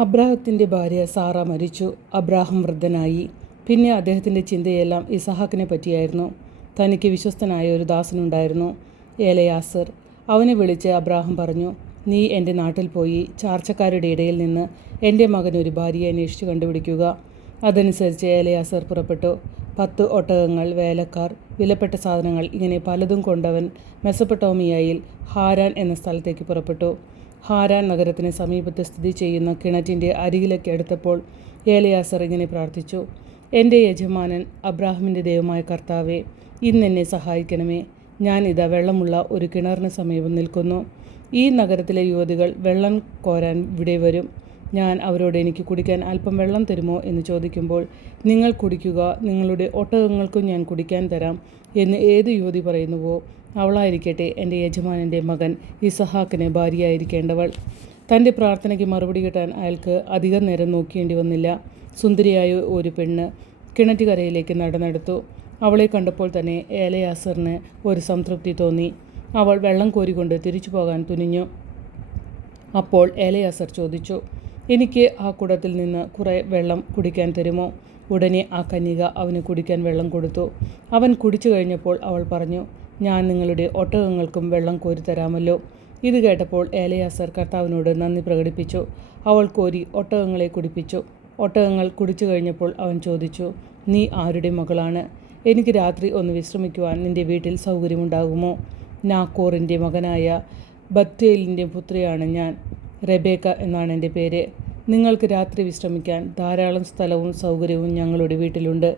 അബ്രാഹത്തിൻ്റെ ഭാര്യ സാറ മരിച്ചു. അബ്രാഹം വൃദ്ധനായി. പിന്നെ അദ്ദേഹത്തിൻ്റെ ചിന്തയെല്ലാം ഇസഹാക്കിനെ പറ്റിയായിരുന്നു. തനിക്ക് വിശ്വസ്തനായ ഒരു ദാസനുണ്ടായിരുന്നു, എലയാസർ. അവനെ വിളിച്ച് അബ്രാഹം പറഞ്ഞു, നീ എൻ്റെ നാട്ടിൽ പോയി ചാർച്ചക്കാരുടെ ഇടയിൽ നിന്ന് എൻ്റെ മകന് ഒരു ഭാര്യയെ അന്വേഷിച്ച് കണ്ടുപിടിക്കുക. അതനുസരിച്ച് എലയാസർ പുറപ്പെട്ടു. 10 ഒട്ടകങ്ങൾ, വേലക്കാർ, വിലപ്പെട്ട സാധനങ്ങൾ, ഇങ്ങനെ പലതും കൊണ്ടവൻ മെസൊപ്പൊട്ടേമിയയിൽ ഹാരാൻ എന്ന സ്ഥലത്തേക്ക് പുറപ്പെട്ടു. ഹാരാൻ നഗരത്തിന് സമീപത്ത് സ്ഥിതി ചെയ്യുന്ന കിണറ്റിൻ്റെ അരികിലേക്ക് അടുത്തപ്പോൾ എലയാസർ ഇങ്ങനെ പ്രാർത്ഥിച്ചു, എൻ്റെ യജമാനൻ അബ്രാഹമിൻ്റെ ദൈവമായ കർത്താവേ, ഇന്നെന്നെ സഹായിക്കണമേ. ഞാൻ ഇതാ വെള്ളമുള്ള ഒരു കിണറിന് സമീപം നിൽക്കുന്നു. ഈ നഗരത്തിലെ യുവതികൾ വെള്ളം കോരാൻ ഇവിടെ വരും. ഞാൻ അവരോട് എനിക്ക് കുടിക്കാൻ അല്പം വെള്ളം തരുമോ എന്ന് ചോദിക്കുമ്പോൾ, നിങ്ങൾ കുടിക്കുക, നിങ്ങളുടെ ഒട്ടകങ്ങൾക്കും ഞാൻ കുടിക്കാൻ തരാം എന്ന് ഏത് യുവതി പറയുന്നുവോ അവളായിരിക്കട്ടെ എൻ്റെ യജമാനൻ്റെ മകൻ ഇസഹാക്കിന് ഭാര്യയായിരിക്കേണ്ടവൾ. തൻ്റെ പ്രാർത്ഥനയ്ക്ക് മറുപടി കിട്ടാൻ അയാൾക്ക് അധികം നേരം നോക്കേണ്ടി വന്നില്ല. സുന്ദരിയായ ഒരു പെണ്ണ് കിണറ്റുകരയിലേക്ക് നടന്നെടുത്തു. അവളെ കണ്ടപ്പോൾ തന്നെ എലയാസറിന് ഒരു സംതൃപ്തി തോന്നി. അവൾ വെള്ളം കോരിക്കൊണ്ട് തിരിച്ചു പോകാൻ തുനിഞ്ഞു. അപ്പോൾ എലയാസർ ചോദിച്ചു, എനിക്ക് ആ കുടത്തിൽ നിന്ന് കുറേ വെള്ളം കുടിക്കാൻ തരുമോ? ഉടനെ ആ കന്യക അവന് കുടിക്കാൻ വെള്ളം കൊടുത്തു. അവൻ കുടിച്ചു കഴിഞ്ഞപ്പോൾ അവൾ പറഞ്ഞു, ഞാൻ നിങ്ങളുടെ ഒട്ടകങ്ങൾക്കും വെള്ളം കോരി തരാമല്ലോ. ഇത് കേട്ടപ്പോൾ എലയാസർ കർത്താവിനോട് നന്ദി പ്രകടിപ്പിച്ചു. അവൾ കോരി ഒട്ടകങ്ങളെ കുടിപ്പിച്ചു. ഒട്ടകങ്ങൾ കുടിച്ചു കഴിഞ്ഞപ്പോൾ അവൻ ചോദിച്ചു, നീ ആരുടെ മകളാണ്? എനിക്ക് രാത്രി ഒന്ന് വിശ്രമിക്കുവാൻ നിൻ്റെ വീട്ടിൽ സൗകര്യമുണ്ടാകുമോ? നാക്കോറിൻ്റെ മകനായ ബത്തേലിൻ്റെ പുത്രിയാണ് ഞാൻ. റെബേക്ക എന്നാണ് എൻ്റെ പേര്. നിങ്ങൾക്ക് രാത്രി വിശ്രമിക്കാൻ ധാരാളം സ്ഥലവും സൗകര്യവും ഞങ്ങളുടെ വീട്ടിലുണ്ട്.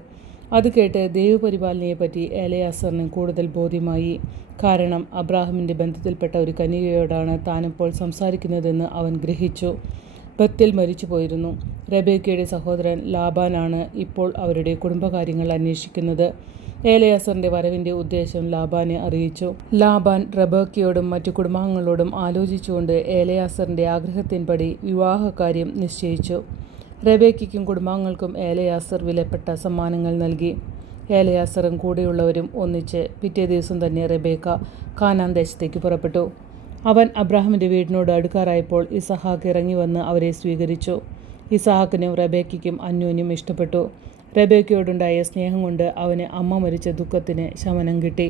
അത് കേട്ട് ദൈവപരിപാലനയെപ്പറ്റി എലയാസറിന് കൂടുതൽ ബോധ്യമായി. കാരണം അബ്രാഹമിൻ്റെ ബന്ധത്തിൽപ്പെട്ട ഒരു കന്യകയോടാണ് താനിപ്പോൾ സംസാരിക്കുന്നതെന്ന് അവൻ ഗ്രഹിച്ചു. ബത്തേൽ മരിച്ചു പോയിരുന്നു. റെബേക്കയുടെ സഹോദരൻ ലാബാനാണ് ഇപ്പോൾ അവരുടെ കുടുംബകാര്യങ്ങൾ അന്വേഷിക്കുന്നത്. എലയാസറിൻ്റെ വരവിൻ്റെ ഉദ്ദേശം ലാബാനെ അറിയിച്ചു. ലാബാൻ റെബേക്കയോടും മറ്റു കുടുംബാംഗങ്ങളോടും ആലോചിച്ചുകൊണ്ട് എലയാസറിൻ്റെ ആഗ്രഹത്തിൻപടി വിവാഹകാര്യം നിശ്ചയിച്ചു. റെബേക്കയ്ക്കും കുടുംബാംഗങ്ങൾക്കും എലയാസർ വിലപ്പെട്ട സമ്മാനങ്ങൾ നൽകി. എലയാസറും കൂടെയുള്ളവരും ഒന്നിച്ച് പിറ്റേ ദിവസം തന്നെ റെബേക്ക കാനാൻ ദേശത്തേക്ക് പുറപ്പെട്ടു. അവൻ അബ്രാഹമിൻ്റെ വീടിനോട് അടുക്കാറായപ്പോൾ ഇസഹാക്ക് ഇറങ്ങി വന്ന് അവരെ സ്വീകരിച്ചു. ഇസഹാക്കിനും റെബേക്കയ്ക്കും അന്യോന്യം ഇഷ്ടപ്പെട്ടു. റെബേക്കയോടുണ്ടായ സ്നേഹം കൊണ്ട് അവന് അമ്മ മരിച്ച ദുഃഖത്തിന് ശമനം കിട്ടി.